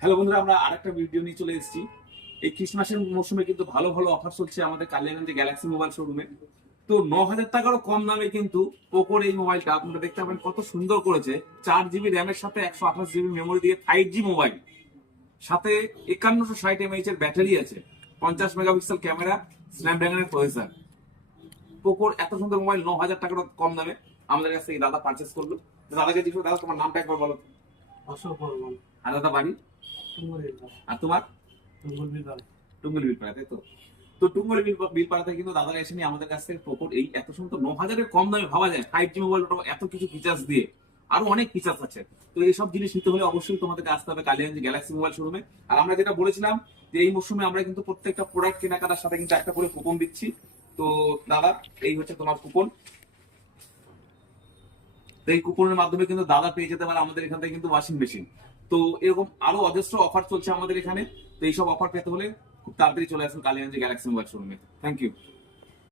Hello বন্ধুরা, আমরা আরেকটা ভিডিও নিয়ে চলে এসেছি। এই ক্রিসমাসের মৌসুমে কিন্তু ভালো ভালো অফার চলছে আমাদের কালিয়াগঞ্জে গ্যালাক্সি মোবাইল শোরুমে। তো 9,000 টাকারও কম দামে কিন্তু পোকোর এই মোবাইলটা আপনারা দেখতে পাবেন কত সুন্দর করেছে। 4 জিবি র্যামের সাথে 128 জিবি মেমোরি দিয়ে 5G মোবাইল, সাথে 5160 mAh এর ব্যাটারি আছে, 50 মেগাপিক্সেল ক্যামেরা, স্ন্যাপড্রাগনের প্রসেসর। পোকোর এত সুন্দর মোবাইল 9,000 টাকারও কম দামে আমাদের কাছ থেকে দাদা পারচেস করলো। তো দাদাকে জিজ্ঞেস দাদা তোমার নামটা একবার বলো। অশোক বর্মন। আর দাদা বাড়ি? টুঙ্গির আর তোমার? বিল। টুঙ্গল বিলপাড়া, তাই তো? তো টুঙ্গল বিলপাড়াতে কিন্তু দাদারা এসে নিয়ে আমাদের কাছ থেকে পোকোর এই এত সুন্দর 9,000-এর কম দামে ভাবা যায় 5G মোবাইল, এত কিছু ফিচার্স দিয়ে, আরো অনেক ফিচার্স আছে। তো এইসব জিনিস নিতে হলে অবশ্যই তোমাদেরকে আসতে হবে কালিয়াগঞ্জ গ্যালাক্সি মোবাইল শোরুমে। আর আমরা যেটা বলেছিলাম যে এই মৌসুমে আমরা কিন্তু প্রত্যেকটা প্রোডাক্ট কেনাকাটার সাথে কিন্তু একটা করে কুপন দিচ্ছি। তো দাদা, এই হচ্ছে তোমার কুপন। তো এই কুপনের মাধ্যমে কিন্তু দাদা পেয়ে যেতে পারে আমাদের এখান থেকে কিন্তু ওয়াশিং মেশিন। তো এরকম আরো অজস্র অফার চলছে আমাদের এখানে। তো এইসব অফার পেতে হলে খুব তাড়াতাড়ি চলে আসুন কালিয়াগঞ্জ গ্যালাক্সি মোবাইল শোরুমে। Thank you.